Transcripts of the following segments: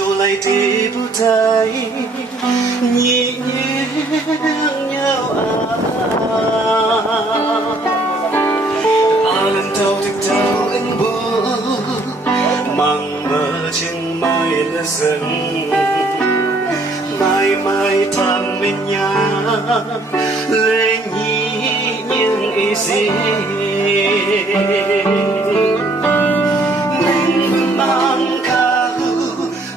cho lại đi bút tay nhẹ nhàng nhau lần đầu thực đầu anh buồn mang mơ trên mai là dần mãi mãi thầm bên nhà lên nhí những ý gì mình mang cả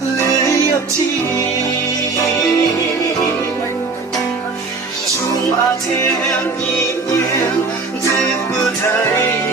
lưỡi ấp chi chúng thiên nhị nhàng để vừa thấy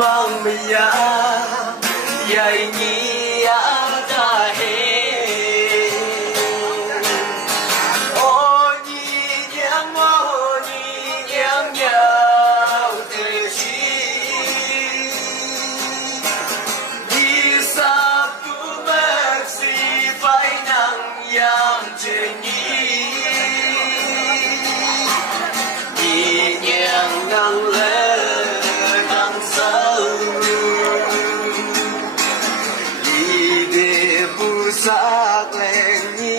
mang mía dày nhia ta he ô nhị nhàng nhau từ chi đi xa tu bác sĩ phải nặng yang trên nhị nhàng ngang lên sắc lên nhẹ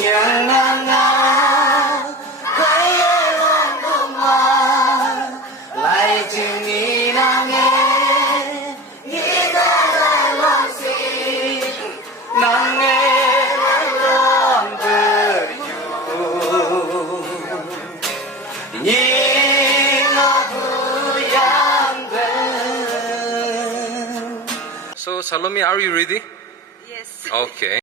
nhàng ngang ngang thấy lòng không mà lại chừng nghĩ đang nghe lại lòng gì nàng nghe lòng cười yêu So Salome, are you ready? Yes. Okay.